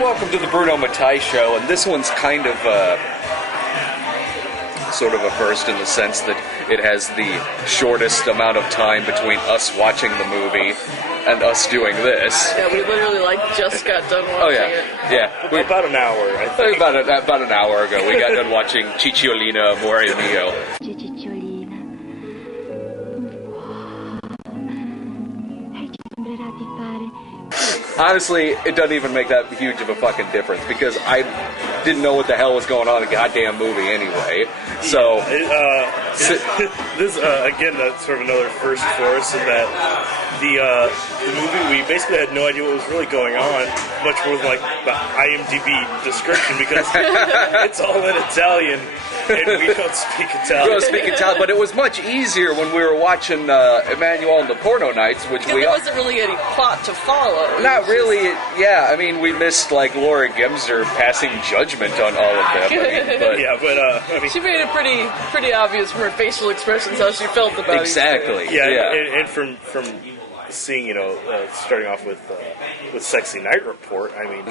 Welcome to the Bruno Mattei show, and this one's kind of sort of a first in the sense that it has the shortest amount of time between us watching the movie and us doing this. Yeah, we literally just got done watching it. Yeah. About an hour, I think. About an hour ago, we got done watching Cicciolina, Amore mio. Cicciolina. E ci sembrerà di fare. Honestly, it doesn't even make that huge of a fucking difference because I didn't know what the hell was going on in the goddamn movie anyway. So, this again, that's sort of another first for us in that the movie, we basically had no idea what was really going on, much more than like the IMDb description because it's all in Italian and we don't speak Italian. We don't speak Italian, but it was much easier when we were watching Emmanuel and the Porno Nights, which there wasn't really any plot to follow. Not really, yeah. I mean, we missed like Laura Gemser passing judgment on all of them. I mean, she made it pretty obvious from her facial expressions how she felt about it. Exactly. And from seeing, starting off with Sexy Night Report, I mean,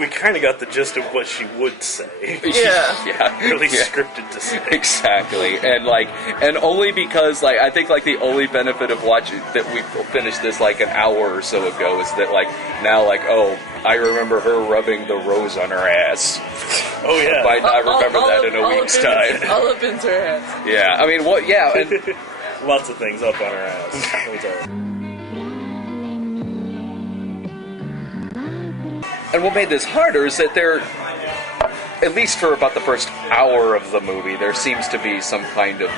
we kind of got the gist of what she would say. Really scripted to say. Exactly, and only because I think the only benefit of watching that we finished this an hour or so ago is that now I remember her rubbing the rose on her ass. Oh yeah, might not remember that in a week's time. All up into her ass. Yeah, I mean what? Yeah, and lots of things up on her ass. Let me tell you. And what made this harder is that there, at least for about the first hour of the movie, there seems to be some kind of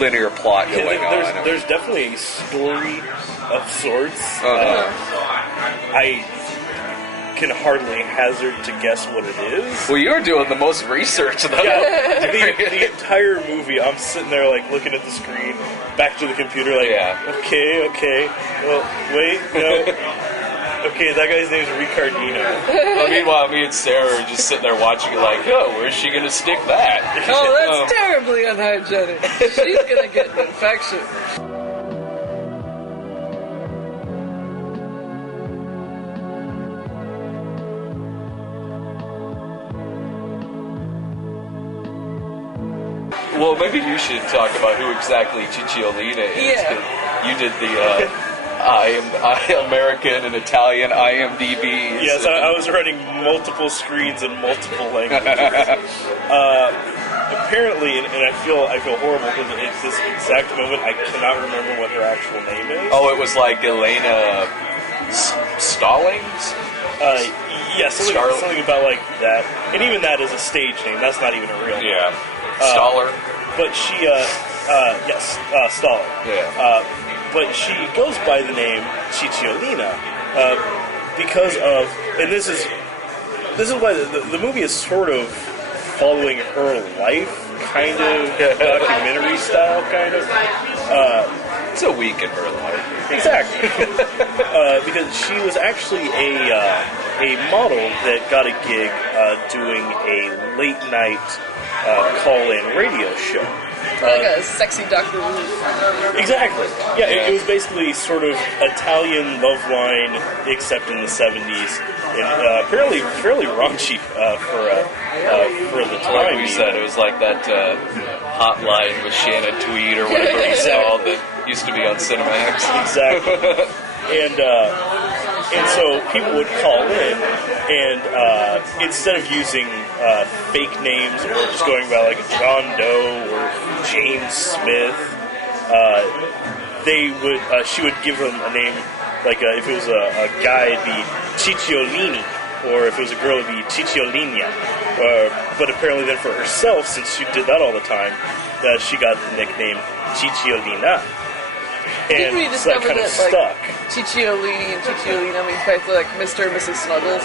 linear plot going on. There's definitely a story of sorts. I can hardly hazard to guess what it is. Well, you're doing the most research, though. Yeah, the entire movie, I'm sitting there, looking at the screen, back to the computer, okay, well, wait, no. Okay, that guy's name's Ricardino. Well, meanwhile, me and Sarah are just sitting there watching where's she going to stick that? Oh, that's terribly unhygienic. She's going to get an infection. Well, maybe you should talk about who exactly Cicciolina is. Yeah. You did the... I am American and Italian IMDb. Yes, I was running multiple screens in multiple languages. Apparently, and I feel horrible because at this exact moment I cannot remember what her actual name is. Oh, it was Elena Stallings? Yeah, something about that. And even that is a stage name. That's not even a real name. Yeah. Staller. But she, yes, Staller. Yeah. But she goes by the name Cicciolina because of, and this is why the movie is sort of following her life, kind of documentary style, kind of. It's a week in her life. Exactly. Because she was actually a model that got a gig doing a late night call-in radio show. Like a sexy Dr. Who. Exactly. Yeah, it was basically sort of Italian love line, except in the 70s, and apparently fairly raunchy for the time. Like we said, it was like that hotline with Shannon Tweed or whatever it was called that used to be on Cinemax. Exactly. And so people would call in, and instead of using fake names or just going by John Doe or James Smith, she would give them a name if it was a guy, it'd be Cicciolini, or if it was a girl, it'd be Cicciolina. But apparently, then for herself, since she did that all the time, she got the nickname Cicciolina. Didn't we discover that stuck? Cicciolini and Cicciolina means basically Mr. and Mrs. Snuggles?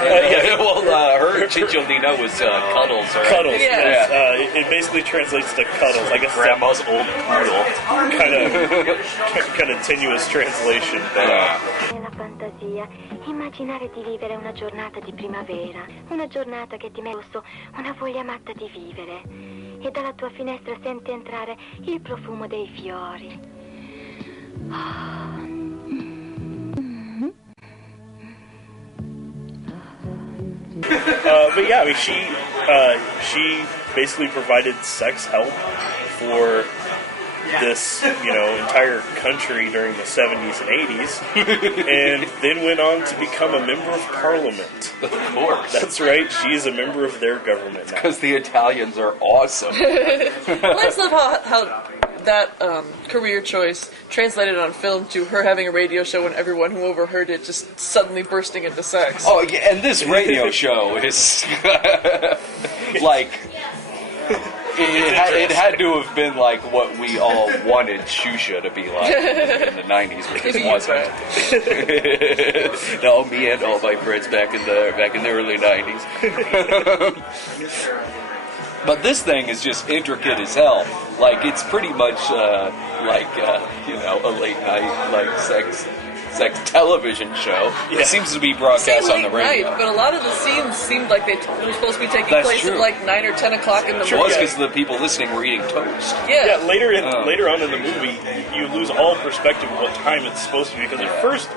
Her Cicciolina was Cuddles, right? Cuddles, yes. It basically translates to Cuddles. I guess Grandma's old poodle. Kind of tenuous translation. Nella fantasia, immaginare di vivere una giornata di primavera, una giornata che ti mette addosso una voglia matta di vivere, e dalla tua finestra senti entrare il profumo dei fiori. But yeah, I mean, she basically provided sex help for this, entire country during the 70s and 80s, and then went on to become a member of parliament. Of course. That's right, she is a member of their government now. Because the Italians are awesome. I just love how that career choice translated on film to her having a radio show and everyone who overheard it just suddenly bursting into sex. Oh, yeah, and this radio show is like... It had to have been like what we all wanted Shusha to be like in the 90s, which it wasn't. No, me and all my friends back in the early 90s. But this thing is just intricate as hell. Like, it's pretty much a late night sex television show. Yeah. It seems to be broadcast on the radio. Night, but a lot of the scenes seemed like they were supposed to be taking That's place true. at like 9 or 10 o'clock in the It morning. was because the people listening were eating toast. Yeah. Later on in the movie, you lose all perspective of what time it's supposed to be, because at first,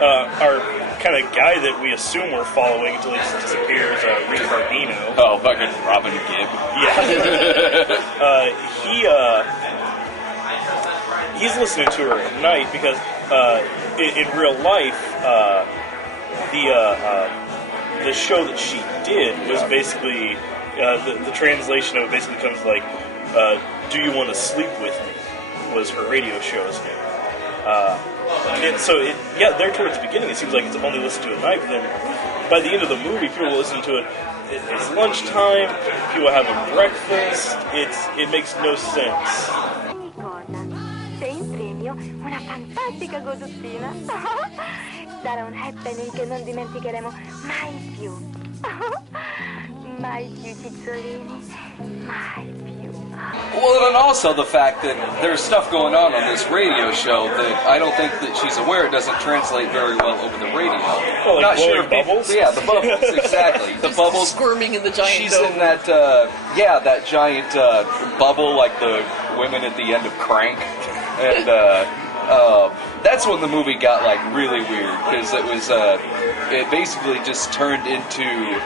our kind of guy that we assume we're following until he disappears, Rick Cardino. Oh, fucking Robin Gibb. Yeah. He's listening to her at night because in real life, the show that she did was basically the translation of it basically comes like, "Do you want to sleep with me?" was her radio show's name. And so there towards the beginning it seems like it's only listened to at night, but then by the end of the movie, people listen to it. It's lunchtime. People are having breakfast. It makes no sense. Se in premio una fantastica gosuttina. Sarà un happening che non dimenticheremo mai più. Mai più, Cicciolini. Mai più. Well, and also the fact that there's stuff going on this radio show that I don't think that she's aware doesn't translate very well over the radio. Oh, like Not sure blowing bubbles? Yeah, the bubbles, exactly. The bubbles. Squirming in the giant She's dome. in that, that giant bubble like the women at the end of Crank. And that's when the movie got like really weird, because it was it basically just turned into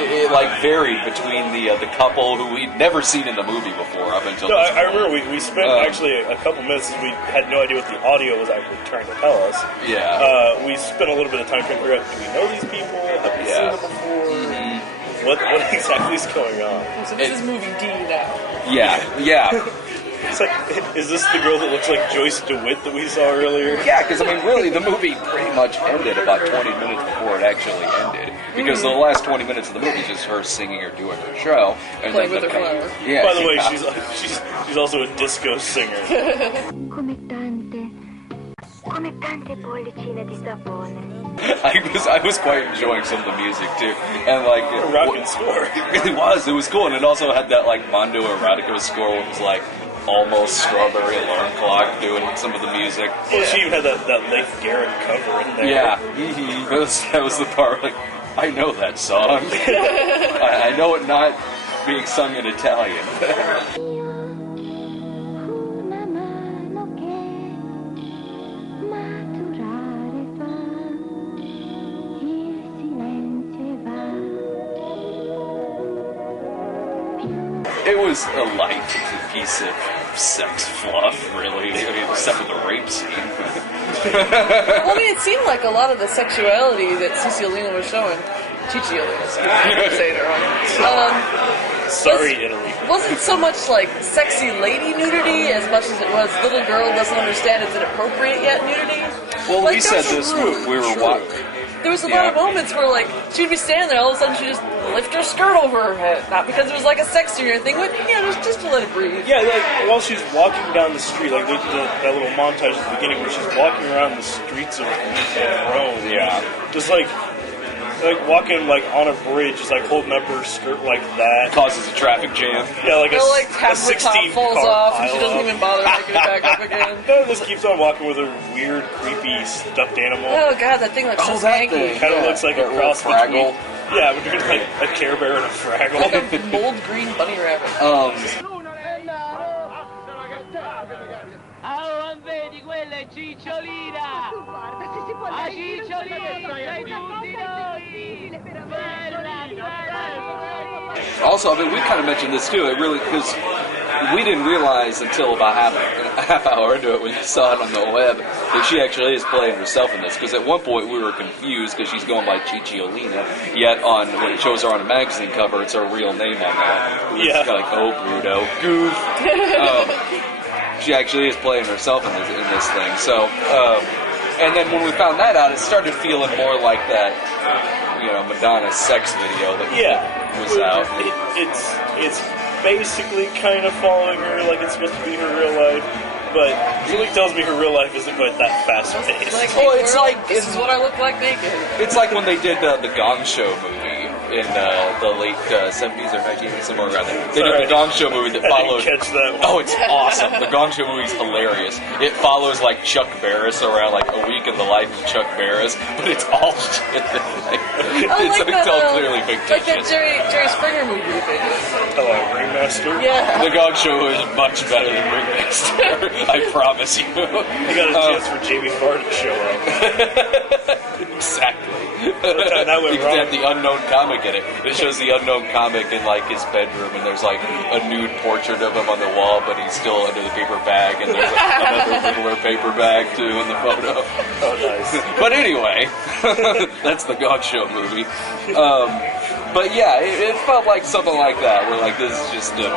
it like varied between the couple who we'd never seen in the movie before up until No, this I point. remember we spent actually a couple minutes, we had no idea what the audio was actually trying to tell us. Yeah. We spent a little bit of time trying to figure out, do we know these people? Have we seen them before? Mm-hmm. What exactly is going on? So this is movie D now. Yeah. It's like, is this the girl that looks like Joyce DeWitt that we saw earlier? Yeah, because, I mean, really, the movie pretty much ended about 20 minutes before it actually ended. Because the last 20 minutes of the movie is just her singing or doing her show. And Playing then with her flower. Yeah. By the way, she's also a disco singer. Come tante bollicine di sapone. I was quite enjoying some of the music too, and like A rockin' score. It was cool, and it also had that like Mondo Erotica score, which was like almost Strawberry Alarm Clock doing some of the music. Well, she even had that Leif Garrett cover in there. Yeah, that was the part. Like, I know that song. I know it not being sung in Italian. Una mano che maturare fa, il silenzio va. It was a light piece of sex fluff, really. I mean, except for the rape scene. Well, I mean, it seemed like a lot of the sexuality that Cicciolina was showing. Cicciolina, excuse me, I'm saying it wrong. Sorry, Italy. Wasn't so much like sexy lady nudity as much as it was little girl doesn't understand it's inappropriate yet nudity. Well, Like, we said that's this true. when we were watching. There was a lot of moments where, like, she'd be standing there, all of a sudden she'd just lift her skirt over her head. Not because it was like a sex scene or anything, but, just to let it breathe. Yeah, like, while she's walking down the street, like, there's that little montage at the beginning where she's walking around the streets of Rome. Yeah. Just, like walking, like, on a bridge, just, like, holding up her skirt like that. Causes a traffic jam. Yeah, like Or, like, a half the top 16 falls car off and she pile doesn't up. even bother making it back up again. No, just keeps on walking with her weird, creepy, stuffed animal. Oh, God, that thing looks so Oh, that skanky. thing. Kind of Yeah, looks like that a cross little Fraggle. between... Yeah, between, like, a Care Bear and a Fraggle. Like a mold green bunny rabbit. Ah, vedi, quella è Cicciolina! Guarda, se si può Ah, andare Cicciolina, sei tutti noi! Also, I mean, we kind of mentioned this too. It really, because we didn't realize until about half hour into it when you saw it on the web that she actually is playing herself in this. Because at one point we were confused because she's going by Cicciolina, yet when it shows her on a magazine cover, it's her real name on that. Yeah. It's kind of like, oh, Bruno, goof. She actually is playing herself in this thing. So, and then when we found that out, it started feeling more like that, Madonna sex video that was out. It's basically kind of following her like it's supposed to be her real life, but Julie tells me her real life isn't quite that fast paced. This is what I look like naked. It's like when they did the Gong Show movie in the late 70s or 1980s, somewhere around there. They did the Gong Show movie that followed. I didn't catch that one. Oh, it's awesome. The Gong Show movie is hilarious. It follows like Chuck Barris around like a week in the life of Chuck Barris, but it's all shit. It's all clearly fictitious. Like that Jerry Springer movie they did. Hello, Ringmaster. Yeah. The Gong Show is much better than Ringmaster. I promise you. You got a chance for Jamie Farr to show up. Exactly. That went You wrong. could have the unknown comic in it. It shows the unknown comic in like his bedroom, and there's like a nude portrait of him on the wall, but he's still under the paper bag, and there's another littler paper bag too in the photo. Oh, nice. But anyway, that's the God Show movie. But yeah, it felt like something like that, where like this is just a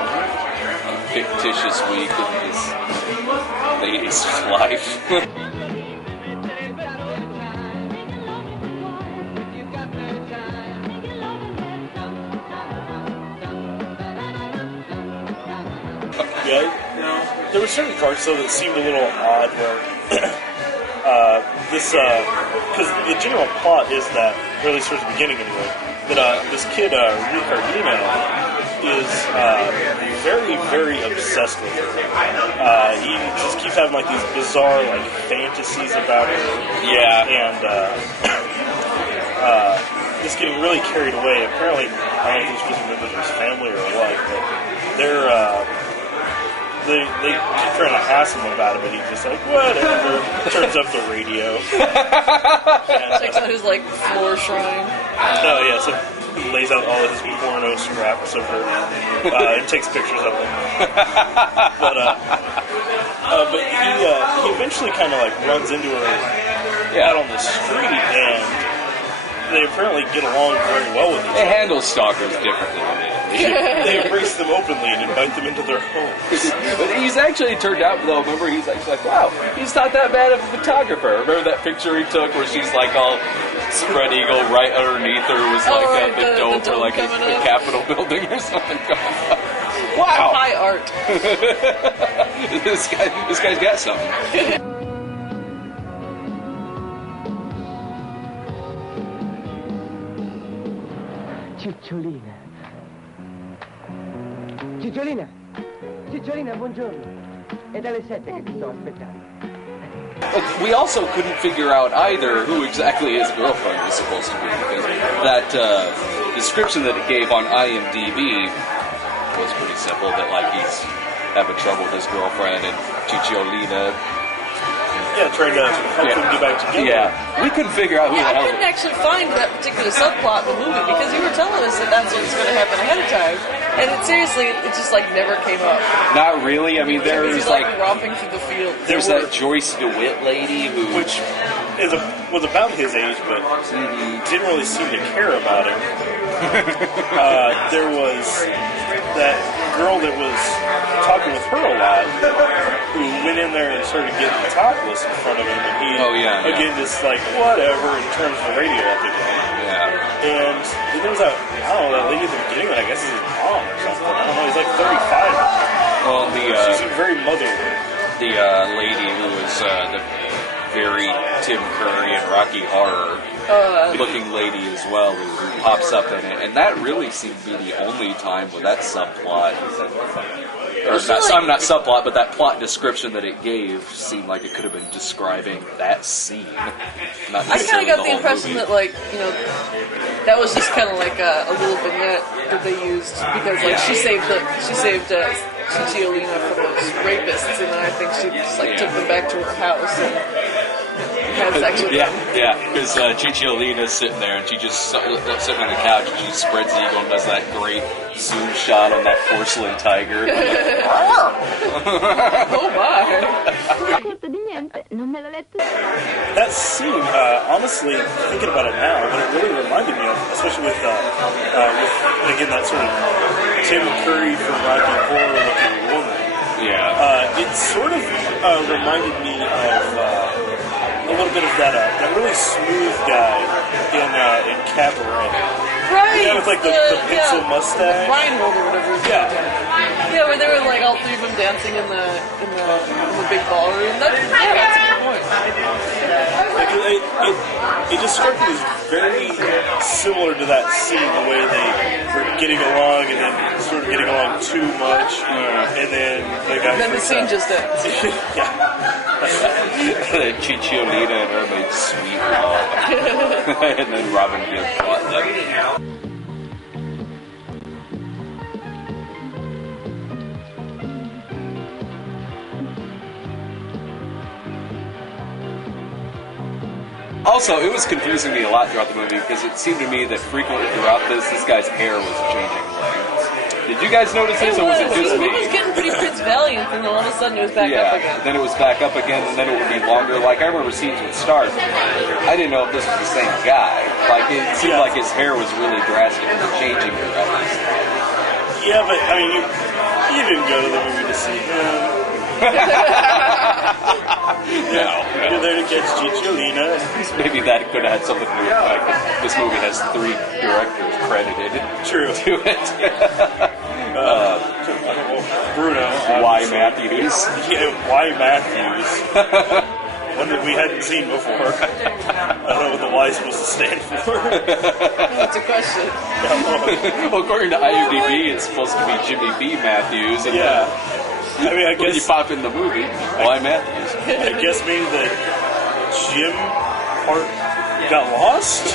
fictitious week in this lady's life. Yeah, there were certain parts though that seemed a little odd where because the general plot is that, or at least towards the beginning anyway, that this kid Ricardina is very, very obsessed with her. He just keeps having like these bizarre like fantasies about her. Yeah. And just getting really carried away. Apparently, I don't know if it's just members of his family or what, but they keep trying to ask him about it, but he's just like, whatever. Turns up the radio. Checks out his like floor shrine. Oh yeah, so he lays out all of his porno scraps of her and takes pictures of them. But he eventually kind of like runs into her out on the street, and they apparently get along very well with each They other. handle stalkers differently than they They embrace them openly and invite them into their homes. But he's actually turned out, though, remember, he's actually like, wow, he's not that bad of a photographer. Remember that picture he took where she's like all spread eagle, right underneath her was like right, the dome for like a coming up. Capitol building or something. Wow! High art. This guy's got something. Cicciolina. Cicciolina! Cicciolina, buongiorno. È dalle 7 che ti sto aspettando. We also couldn't figure out either who exactly his girlfriend was supposed to be, because that description that it gave on IMDb was pretty simple, that like he's having trouble with his girlfriend and Cicciolina. Yeah, trying to help them get back together. Yeah, we couldn't figure out who Yeah, the I hell. couldn't actually find that particular subplot in the movie because you were telling us that that's what's going to happen ahead of time, and it just like never came up. Not really. I mean, He's there's like like romping through the field. there's that Joyce DeWitt lady who. Which was about his age, but didn't really seem to care about him. There was that girl that was talking with her a lot, who went in there and started getting topless in front of him, and he, again, just like, whatever, and turns the radio up again. Yeah. And then there was that, I don't know, that lady at the beginning that I guess is his mom or something. I don't know, he's like 35. Well, She seemed very motherly. the lady who was the very Tim Curry and Rocky Horror looking lady as well, who pops up in it, and that really seemed to be the only time with that subplot, or not subplot, but that plot description that it gave seemed like it could have been describing that scene. Not I kind of got the whole impression movie. that, like, that was just kind of like a little vignette that they used because, like, she saved Cicciolina from those rapists, and I think she just like took them back to her house and had sex with them. Yeah, because Cicciolina's sitting there, and she just sitting on the couch, and she spreads eagle and does that great zoom shot on that porcelain tiger. Oh my! Corto di niente, non me l'ha letto. That scene, honestly, thinking about it now, what it really reminded me of, especially with again, that sort of Tim Curry from Rocky Horror looking woman. Yeah. It sort of reminded me of a little bit of that really smooth guy in Cabaret. Right! Yeah, with like the pencil mustache. Reinhold or whatever. Yeah. Yeah, where they were like all three of them dancing in the big ballroom. That's a good point. Like, it just struck me as very similar to that scene, the way they were getting along and then sort of getting along too much, and then the guy. Then the scene just ends. Yeah. Cicciolina and her made sweet love. And then Robin Gibb caught them. Also, it was confusing me a lot throughout the movie because it seemed to me that frequently throughout this guy's hair was changing length. Did you guys notice this, or was it just me? He was getting pretty Prince Valiant, and then all of a sudden it was back up again. Then it was back up again, and then it would be longer. Like, I remember scenes with Stars. I didn't know if this was the same guy. Like, it seemed like his hair was really drastically changing throughout this. Yeah, but, I mean, you didn't go to the movie to see him. No. You're there to catch Cicciolina. Maybe that could have had something to do with the fact that this movie has 3 directors credited True. to it. Bruno. Y. Matthews. Yeah, Y. Matthews. One that we hadn't seen before. I don't know what the Y is supposed to stand for. That's a question. Well, according to IMDb, it's supposed to be Jimmy B. Matthews. And Yeah. I mean, I when you guess pop in the movie, Y. Matthews. I guess maybe the Jim part got lost.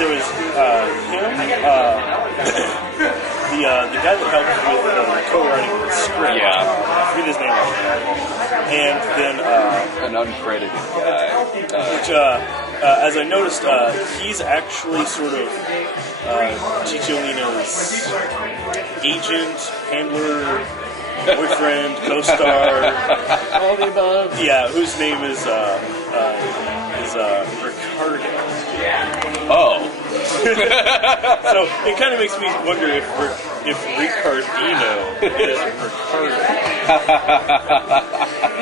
There was him, the guy that helped with co-writing the script. Yeah. I forget his name. And then An uncredited guy. which, as I noticed, he's actually sort of Cicciolina's agent, handler, boyfriend, co-star. All the above. Yeah, whose name is Ricardo. Oh. So it kind of makes me wonder if Ricardino is Ricardo.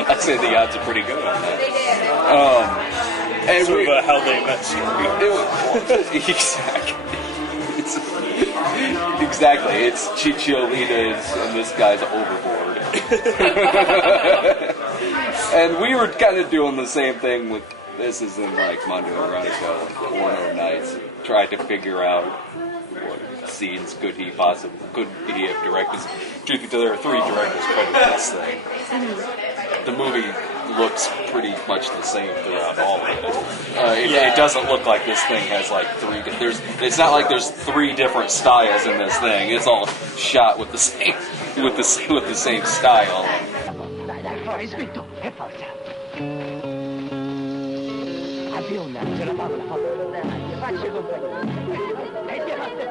I'd say the odds are pretty good on that. And Sort of a how they met story. Exactly. It's Cicciolina's and this guy's overboard. And we were kind of doing the same thing with this is in like Mondo Erotico and Porno Nights. Tried to figure out what scenes could he have directed. Truth be told, there are 3 directors credited to this thing. The movie looks pretty much the same throughout all of it. It doesn't look like this thing has like 3. It's not like there's 3 different styles in this thing. It's all shot with the same with the same style. Dai, fuori, scritto. E forza. A bionda, ce la fa, dai, faccia compagnia. E tirate.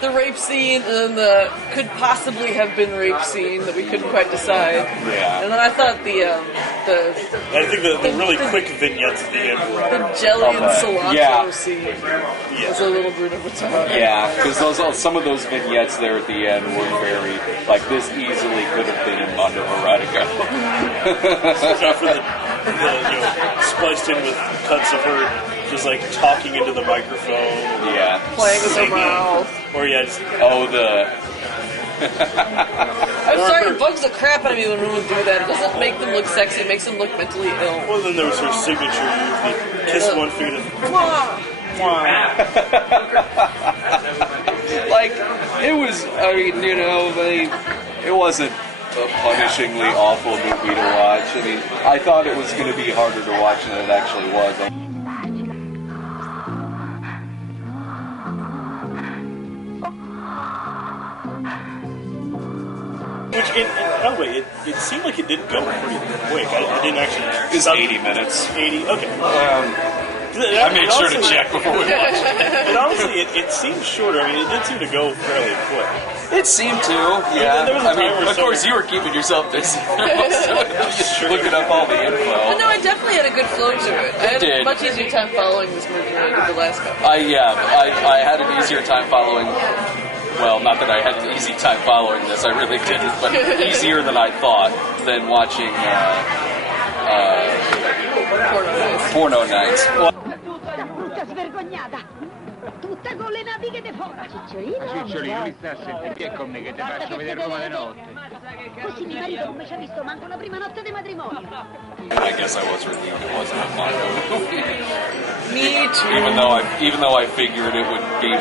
The rape scene and the could possibly have been rape scene that we couldn't quite decide. Yeah. And then I thought I think the really quick vignettes at the end were the jelly and cilantro scene was a little Bruno Mattei. Yeah, because some of those vignettes there at the end were very like this easily could have been in Mondo Erotica. Not for the spliced in with cuts of her just like talking into the microphone. Yeah. Playing with her mouth. Or yeah, just, I'm sorry, it bugs the crap out of me when women do that. It doesn't make them look sexy, it makes them look mentally ill. well, then there was her signature move, the kiss one finger. Like, it was, I mean, it wasn't a punishingly awful movie to watch. I mean, I thought it was going to be harder to watch than it actually was. Which, by the way, it seemed like it didn't go pretty quick. I didn't actually... It's 80 minutes. 80? Okay. I made sure to check before we watched it. And honestly, it seemed shorter. I mean, it did seem to go fairly quick. It seemed to, yeah. There was a time where of course, you were keeping yourself busy. Just looking up all the info. But no, I definitely had a good flow to it. I had a much easier time following this movie than I did the last couple. I had an easier time following. Well, not that I had an easy time following this. I really didn't, but easier than I thought than watching Porno Nights. Brutta svergognata! Tutta con le navighe de fora! Cicciolina? Cicciolina, mi sta a sentire che è con me che ti faccio vedere Roma di notte. Così mio marito non mi ci ha visto manco la prima notte di matrimonio. I guess I was relieved it wasn't a Mondo movie. Me too. Even though I figured it would be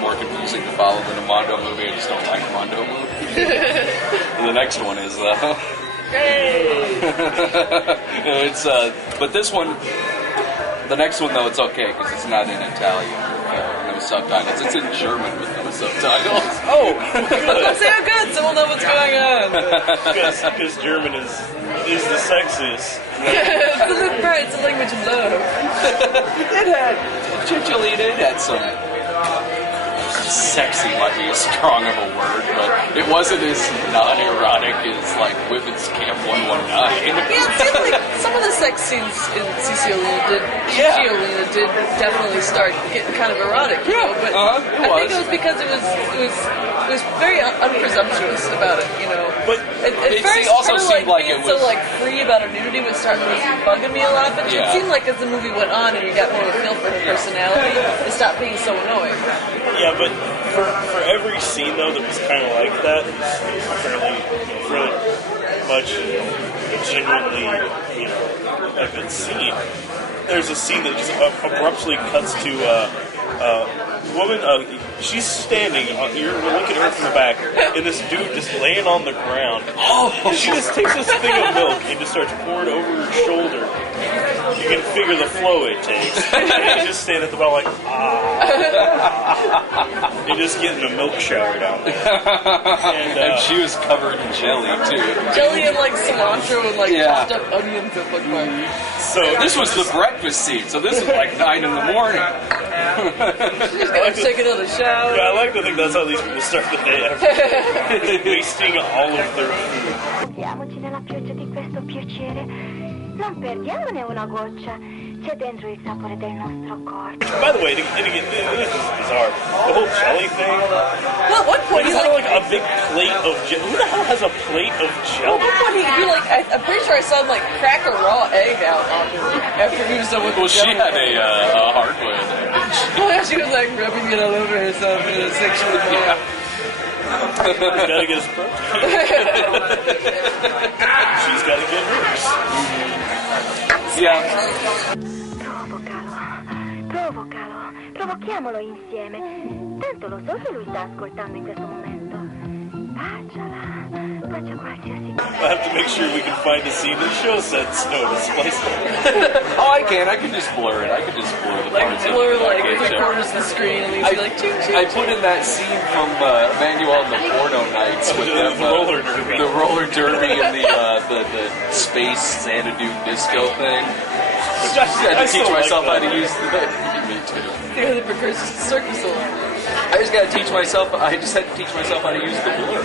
more confusing to follow than a Mondo movie, I just don't like Mondo movies. The next one is it's but this one, the next one though, it's okay because it's not in Italian, no subtitles. It's in German with no subtitles. Oh, Say how good, so we'll know what's going on. because German is the sexiest. It's a language of love. It had Cicciolina. It had some. Sexy might be as strong of a word, but it wasn't as non-erotic as like Women's Camp 119. Yeah, it seemed like some of the sex scenes in Cicciolina did definitely start getting kind of erotic, you know. But I think it was because it was very unpresumptuous about it, you know. But at first, also seemed like being it was so like free about her nudity was starting to bugging me a lot. But it seemed like as the movie went on and you got more of a feel for her personality, it stopped being so annoying. Yeah, but for every scene though that was kind of like that, fairly much genuinely, a good scene. There's a scene that just abruptly cuts to a woman. She's standing. You're looking at her from the back, and this dude just laying on the ground. And she just takes this thing of milk and just starts pouring over her shoulder. You can figure the flow it takes. And you just stand at the bottom like, You're just getting a milk shower down there. And she was covered in jelly too. Jelly and like cilantro and like chopped up onions and like So this was the breakfast scene. So this is like 9 in the morning. She's gonna take another shower. Yeah, I like to think that's how these people start the day after wasting all of their food. Diamoci nella pioggia di questo piacere. Non perdiamone una goccia. C'è dentro il sapore del nostro corpo. By the way, and again, this is bizarre. The whole jelly thing. Well, at one point He's like a big plate of jelly. Who the hell has a plate of jelly? At one point he'd be like, I'm pretty sure I saw him like crack a raw egg out on her after he was done with the jelly. She had a hardware there. Well, she was like rubbing it all over herself in a sexual manner. He's gotta get his protein. She's gotta get hers. Yeah. Provochiamolo insieme. Tanto lo so che lui sta ascoltando in questo momento. Bacia qualsiasi. I have to make sure we can find a scene that shows that snow to splice Oh, I can just blur it. I can just blur the parts of Blur it. like 3/4 of the screen and he's like, choo choo. I put in that scene from Manuel and the Porno Nights with them, the roller derby. the roller derby and the space Xanadu disco thing. I had to teach myself how to use the. Me too. They're the precursors to circus alarm. I just had to teach myself how to use the blur.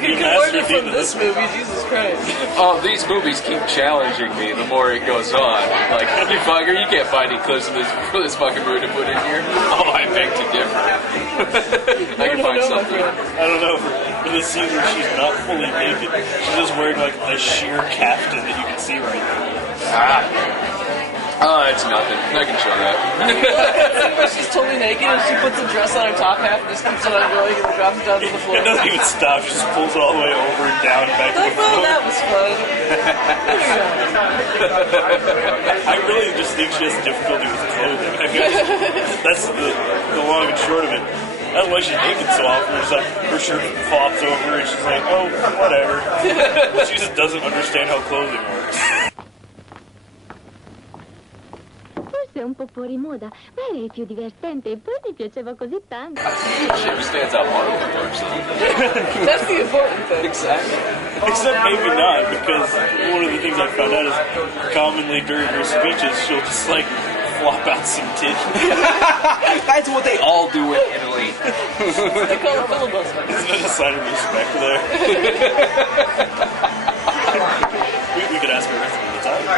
You can learn it from this movie, Jesus Christ. Oh, these movies keep challenging me the more it goes on. Like, you fucker, you can't find any clips of this fucking movie to put in here. Oh, I beg to differ. I can find something. I don't know, for the scene where she's not fully naked, she's just wearing like a sheer caftan that you can see right there. Oh, it's nothing. I can show that. Where she's totally naked and she puts a dress on her top half and just keeps it on going and drops it down to the floor. It doesn't even stop, she just pulls it all the way over and down and back to the Like, well, floor. that was fun. I really just think she has difficulty with clothing. I mean, that's the long and short of it. That's why she's naked so often. It's like her shirt flops over and she's like, oh, whatever. She just doesn't understand how clothing works. Forse è un po' fuori moda, ma era il più divertente e poi mi piaceva così tanto. She stands out more than the person. That's the important thing. Exactly. Except maybe not, because one of the things I found out is commonly during her speeches, she'll just like flop out some titties. That's what they all do in Italy. They call it filibuster. Isn't it a sign of respect there? we could ask her if she's Italian.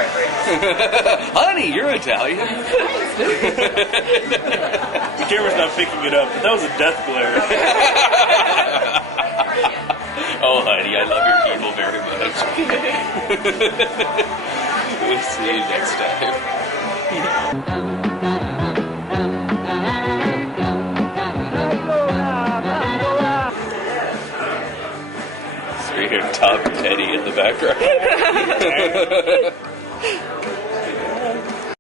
Honey, you're Italian. The camera's not picking it up, but that was a death glare. Oh, honey, I love your people very much. We'll see you next time. So we hear Tom Petty in the background.